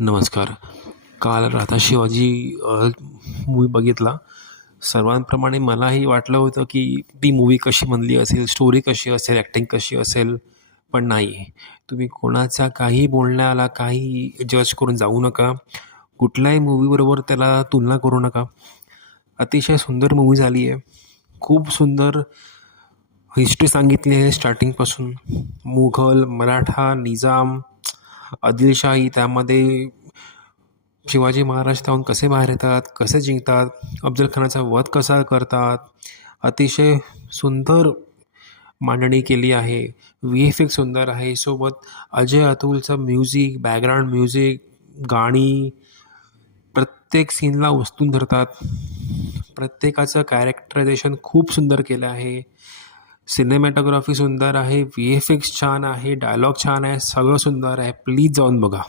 नमस्कार. काल राधा शिवाजी मूव्ही बघितला. सर्वांप्रमाणे मलाही वाटलं होतं, की ती मूव्ही कशी बनली असेल, स्टोरी कशी असेल, ॲक्टिंग कशी असेल, पण नाही. तुम्ही कोणाच्या काही बोलण्याला काही जज करून जाऊ नका. कुठल्याही मूव्हीबरोबर त्याला तुलना करू नका. अतिशय सुंदर मूव्ही झाली आहे. खूप सुंदर हिस्ट्री सांगितली आहे स्टार्टिंगपासून. मुघल, मराठा, निजाम, आदिलशाही, त्यामध्ये शिवाजी महाराज त्याहून कसे बाहेर येतात, कसे जिंकतात, अफजल खानाचा वध कसा करतात, अतिशय सुंदर मांडणी केली आहे. व्ही-एफ-एक्स सुंदर आहे. सोबत अजय अतुलचं म्युझिक, बॅकग्राऊंड म्युझिक, गाणी प्रत्येक सीनला उचलून धरतात. प्रत्येकाचं कॅरेक्टरायझेशन खूप सुंदर केलं आहे. सिनेमॅटोग्राफी सुंदर आहे, व्ही-एफ-एक्स छान आहे, डायलॉग छान आहे, सगळं सुंदर आहे. प्लीज जाऊन बघा.